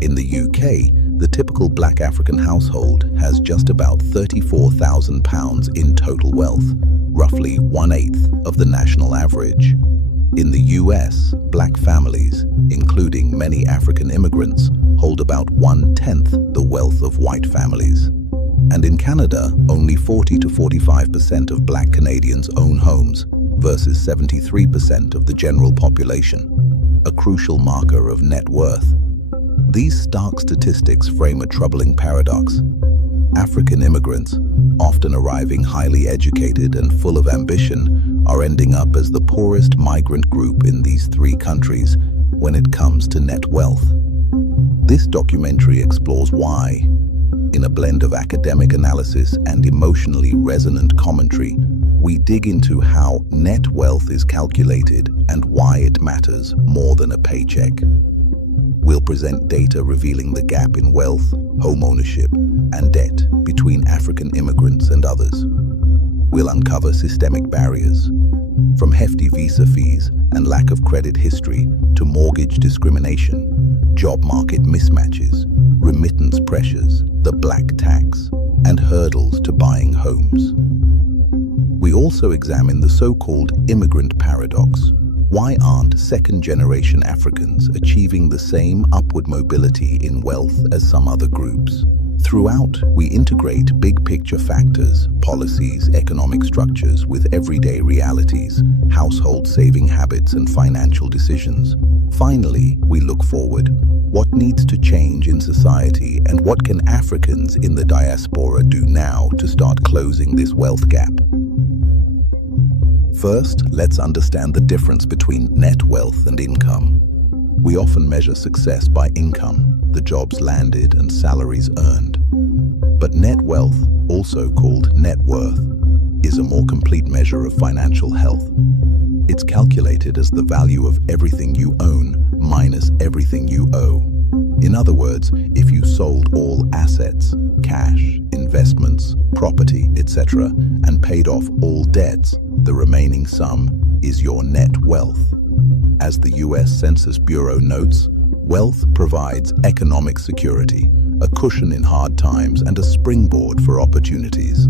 In the UK, the typical black African household has just about £34,000 in total wealth, roughly 1/8 of the national average. In the US, black families, including many African immigrants, hold about 1/10 the wealth of white families. And in Canada, only 40 to 45% of black Canadians own homes versus 73% of the general population, a crucial marker of net worth. These stark statistics frame a troubling paradox. African immigrants, often arriving highly educated and full of ambition, are ending up as the poorest migrant group in these three countries when it comes to net wealth. This documentary explores why. In a blend of academic analysis and emotionally resonant commentary, we dig into how net wealth is calculated and why it matters more than a paycheck. We'll present data revealing the gap in wealth, home ownership, and debt between African immigrants and others. We'll uncover systemic barriers, from hefty visa fees and lack of credit history to mortgage discrimination, job market mismatches, remittance pressures, the black tax, and hurdles to buying homes. We also examine the so-called immigrant paradox. Why aren't second-generation Africans achieving the same upward mobility in wealth as some other groups? Throughout, we integrate big-picture factors, policies, economic structures with everyday realities, household saving habits, and financial decisions. Finally, we look forward. What needs to change in society, and what can Africans in the diaspora do now to start closing this wealth gap? First, let's understand the difference between net wealth and income. We often measure success by income, the jobs landed and salaries earned. But net wealth, also called net worth, is a more complete measure of financial health. It's calculated as the value of everything you own minus everything you owe. In other words, if you sold all assets, cash, investments, property, etc., and paid off all debts, the remaining sum is your net wealth. As the US Census Bureau notes, wealth provides economic security, a cushion in hard times, and a springboard for opportunities.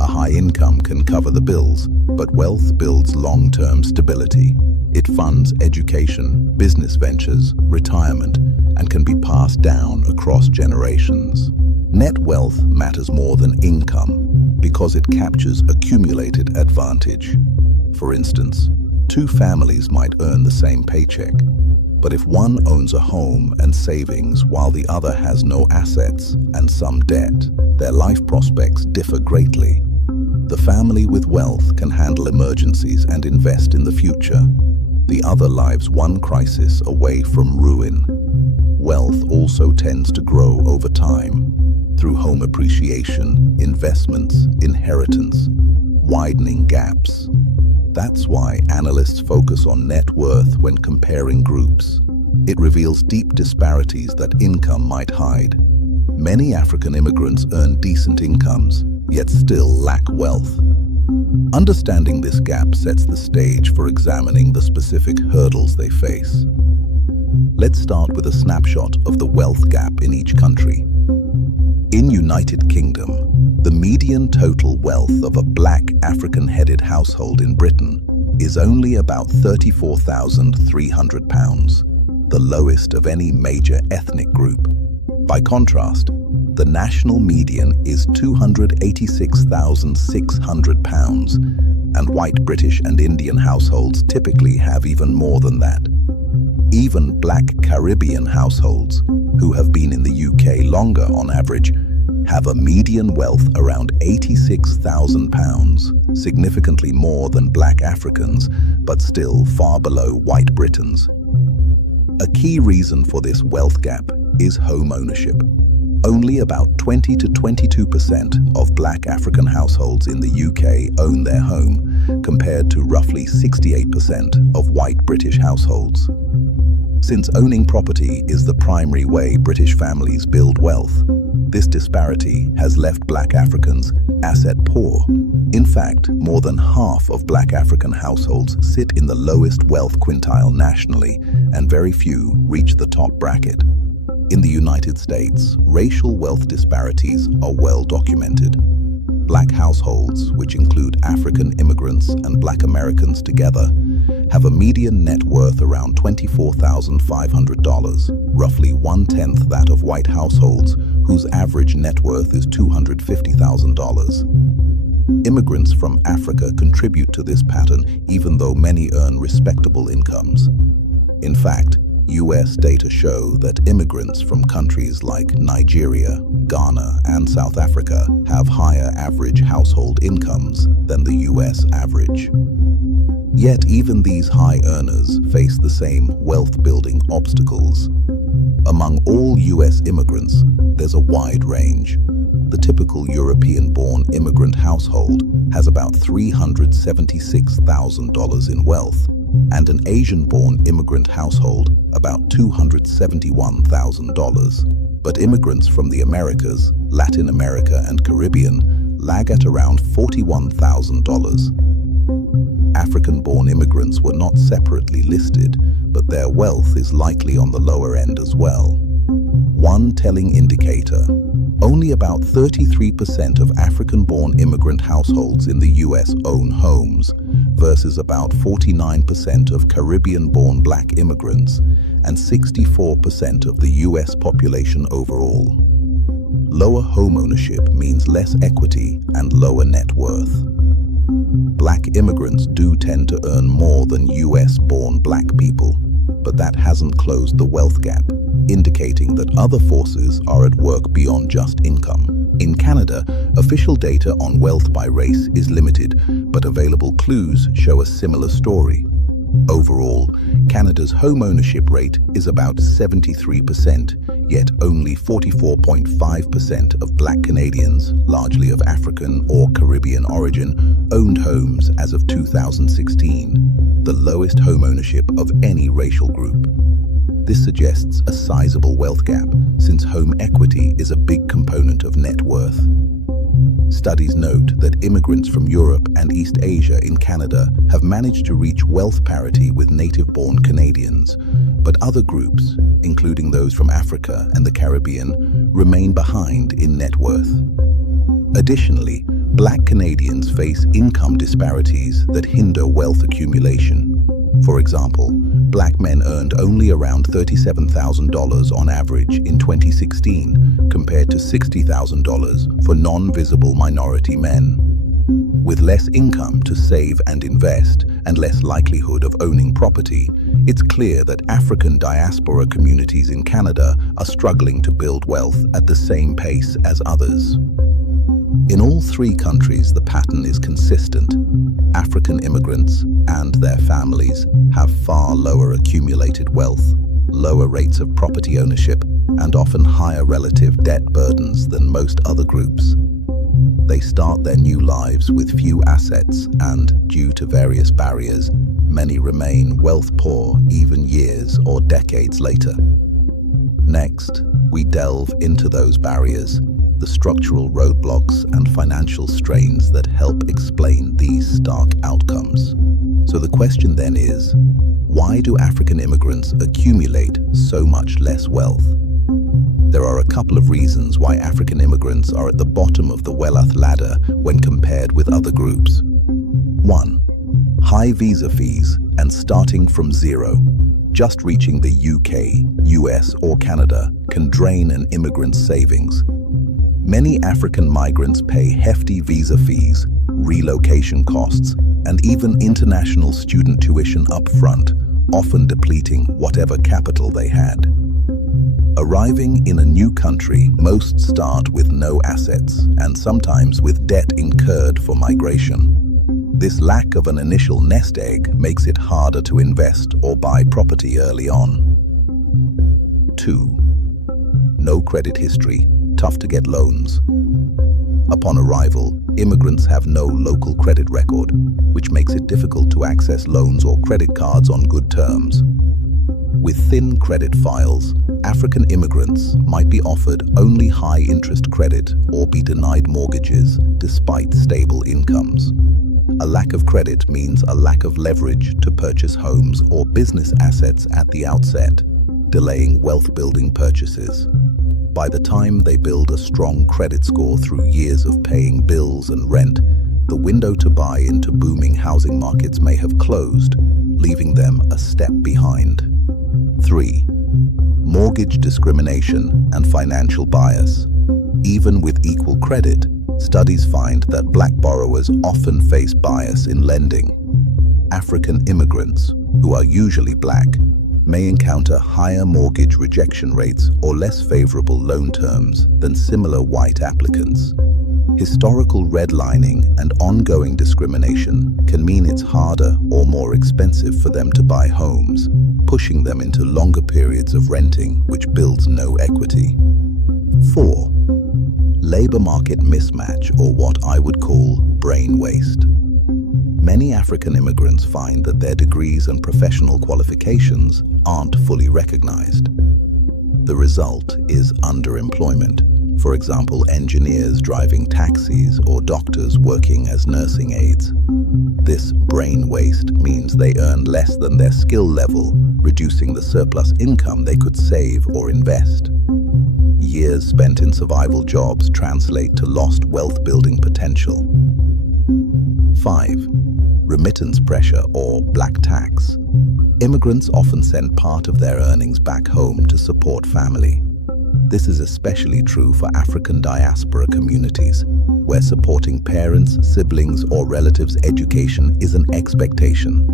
A high income can cover the bills, but wealth builds long-term stability. It funds education, business ventures, retirement, and can be passed down across generations. Net wealth matters more than income because it captures accumulated advantage. For instance, two families might earn the same paycheck, but if one owns a home and savings while the other has no assets and some debt, their life prospects differ greatly. The family with wealth can handle emergencies and invest in the future. The other lives one crisis away from ruin. Wealth also tends to grow over time through home appreciation, investments, inheritance, widening gaps. That's why analysts focus on net worth when comparing groups. It reveals deep disparities that income might hide. Many African immigrants earn decent incomes, yet still lack wealth. Understanding this gap sets the stage for examining the specific hurdles they face. Let's start with a snapshot of the wealth gap in each country. In United Kingdom, the median total wealth of a black African-headed household in Britain is only about £34,300, the lowest of any major ethnic group. By contrast, the national median is £286,600, and white British and Indian households typically have even more than that. Even black Caribbean households, who have been in the UK longer on average, have a median wealth around £86,000, significantly more than black Africans, but still far below white Britons. A key reason for this wealth gap is home ownership. Only about 20 to 22% of black African households in the UK own their home, compared to roughly 68% of white British households. Since owning property is the primary way British families build wealth, this disparity has left black Africans asset poor. In fact, more than half of black African households sit in the lowest wealth quintile nationally, and very few reach the top bracket. In the United States, racial wealth disparities are well documented. Black households, which include African immigrants and Black Americans together, have a median net worth around $24,500, roughly one-tenth that of white households, whose average net worth is $250,000. Immigrants from Africa contribute to this pattern, even though many earn respectable incomes. In fact, US data show that immigrants from countries like Nigeria, Ghana, and South Africa have higher average household incomes than the US average. Yet even these high earners face the same wealth-building obstacles. Among all US immigrants, there's a wide range. The typical European-born immigrant household has about $376,000 in wealth, and an Asian-born immigrant household about $271,000. But immigrants from the Americas, Latin America, and Caribbean lag at around $41,000. African-born immigrants were not separately listed, but their wealth is likely on the lower end as well. One telling indicator: only about 33% of African-born immigrant households in the US own homes, versus about 49% of Caribbean-born Black immigrants and 64% of the US population overall. Lower homeownership means less equity and lower net worth. Black immigrants do tend to earn more than US-born Black people, but that hasn't closed the wealth gap, indicating that other forces are at work beyond just income. In Canada, official data on wealth by race is limited, but available clues show a similar story. Overall, Canada's home ownership rate is about 73%, yet only 44.5% of Black Canadians, largely of African or Caribbean origin, owned homes as of 2016, the lowest home ownership of any racial group. This suggests a sizable wealth gap, since home equity is a big component of net worth. Studies note that immigrants from Europe and East Asia in Canada have managed to reach wealth parity with native-born Canadians, but other groups, including those from Africa and the Caribbean, remain behind in net worth. Additionally, Black Canadians face income disparities that hinder wealth accumulation. For example, Black men earned only around $37,000 on average in 2016, compared to $60,000 for non-visible minority men. With less income to save and invest, and less likelihood of owning property, it's clear that African diaspora communities in Canada are struggling to build wealth at the same pace as others. In all three countries, the pattern is consistent. African immigrants and their families have far lower accumulated wealth, lower rates of property ownership, and often higher relative debt burdens than most other groups. They start their new lives with few assets, and, due to various barriers, many remain wealth poor even years or decades later. Next, we delve into those barriers, the structural roadblocks and financial strains that help explain these stark outcomes. So the question then is, why do African immigrants accumulate so much less wealth? There are a couple of reasons why African immigrants are at the bottom of the wealth ladder when compared with other groups. 1. High visa fees and starting from zero. Just reaching the UK, US, or Canada can drain an immigrant's savings. Many African migrants pay hefty visa fees, relocation costs, and even international student tuition up front, often depleting whatever capital they had. Arriving in a new country, most start with no assets, and sometimes with debt incurred for migration. This lack of an initial nest egg makes it harder to invest or buy property early on. 2. No credit history. Tough to get loans. Upon arrival, immigrants have no local credit record, which makes it difficult to access loans or credit cards on good terms. With thin credit files, African immigrants might be offered only high-interest credit or be denied mortgages despite stable incomes. A lack of credit means a lack of leverage to purchase homes or business assets at the outset. delaying wealth-building purchases. By the time they build a strong credit score through years of paying bills and rent, the window to buy into booming housing markets may have closed, leaving them a step behind. 3. Mortgage discrimination and financial bias. Even with equal credit, studies find that Black borrowers often face bias in lending. African immigrants, who are usually Black, may encounter higher mortgage rejection rates or less favorable loan terms than similar white applicants. Historical redlining and ongoing discrimination can mean it's harder or more expensive for them to buy homes, pushing them into longer periods of renting, which builds no equity. 4. Labor market mismatch, or what I would call brain waste. Many African immigrants find that their degrees and professional qualifications aren't fully recognized. The result is underemployment. For example, engineers driving taxis or doctors working as nursing aides. This brain waste means they earn less than their skill level, reducing the surplus income they could save or invest. Years spent in survival jobs translate to lost wealth-building potential. 5. Remittance pressure, or black tax. Immigrants often send part of their earnings back home to support family. This is especially true for African diaspora communities, where supporting parents, siblings, or relatives' education is an expectation.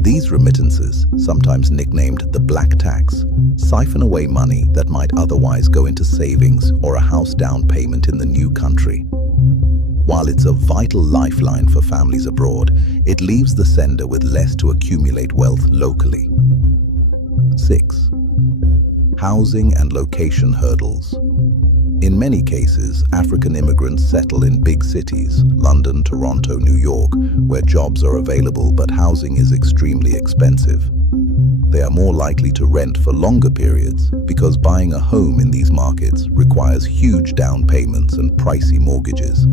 These remittances, sometimes nicknamed the black tax, siphon away money that might otherwise go into savings or a house down payment in the new country. While it's a vital lifeline for families abroad, it leaves the sender with less to accumulate wealth locally. 6. Housing and location hurdles. In many cases, African immigrants settle in big cities, London, Toronto, New York, where jobs are available but housing is extremely expensive. They are more likely to rent for longer periods because buying a home in these markets requires huge down payments and pricey mortgages.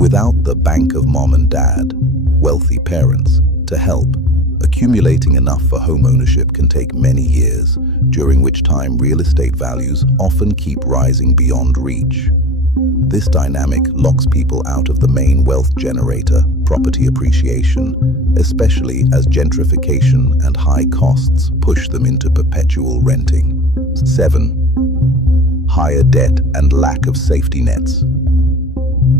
Without the bank of mom and dad, wealthy parents, to help, accumulating enough for home ownership can take many years, during which time real estate values often keep rising beyond reach. This dynamic locks people out of the main wealth generator, property appreciation, especially as gentrification and high costs push them into perpetual renting. 7. Higher debt and lack of safety nets.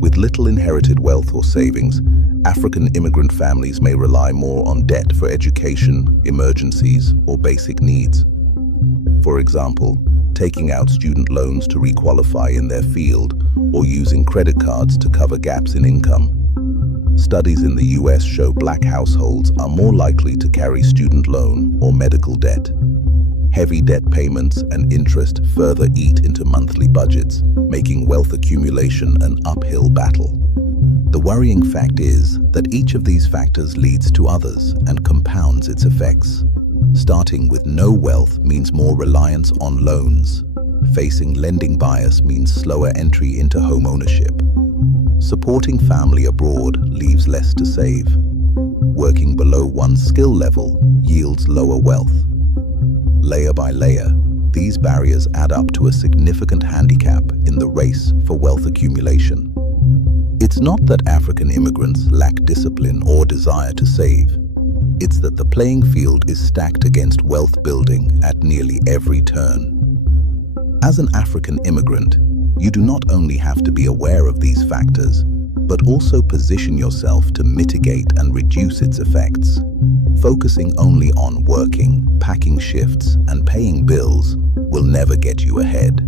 With little inherited wealth or savings, African immigrant families may rely more on debt for education, emergencies, or basic needs. For example, taking out student loans to requalify in their field or using credit cards to cover gaps in income. Studies in the US show Black households are more likely to carry student loan or medical debt. Heavy debt payments and interest further eat into monthly budgets, making wealth accumulation an uphill battle. The worrying fact is that each of these factors leads to others and compounds its effects. Starting with no wealth means more reliance on loans. Facing lending bias means slower entry into home ownership. Supporting family abroad leaves less to save. Working below one's skill level yields lower wealth. Layer by layer, these barriers add up to a significant handicap in the race for wealth accumulation. It's not that African immigrants lack discipline or desire to save. It's that the playing field is stacked against wealth building at nearly every turn. As an African immigrant, you do not only have to be aware of these factors, but also position yourself to mitigate and reduce its effects. Focusing only on working, packing shifts, and paying bills will never get you ahead.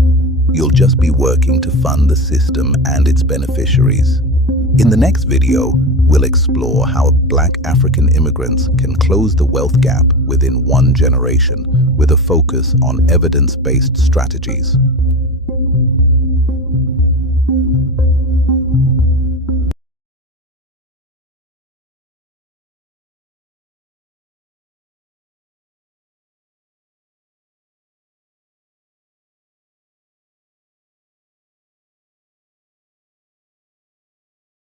You'll just be working to fund the system and its beneficiaries. In the next video, we'll explore how Black African immigrants can close the wealth gap within one generation with a focus on evidence-based strategies.